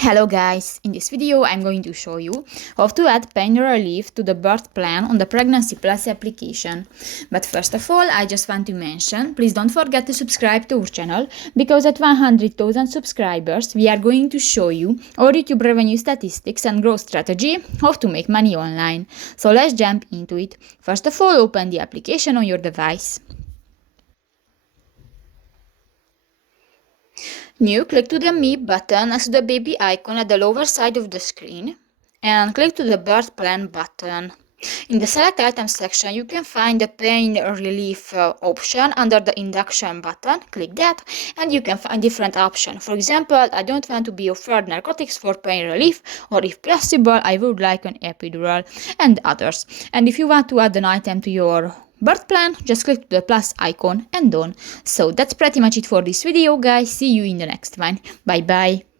Hello guys, in this video I'm going to show you how to add pain relief to the birth plan on the Pregnancy Plus application. But first of all, I just want to mention, please don't forget to subscribe to our channel, because at 100,000 subscribers we are going to show you our YouTube revenue statistics and growth strategy, how to make money online. So let's jump into it. First of all, open the application on your device. New, click to the Me button next to the baby icon at the lower side of the screen and click to the Birth Plan button. In the Select Items section, you can find the Pain Relief option under the Induction button. Click that and you can find different options. For example, I don't want to be offered narcotics for pain relief, or if possible, I would like an epidural, and others. And if you want to add an item to your birth plan, just click the plus icon and done. So that's pretty much it for this video, guys. See you in the next one. Bye bye.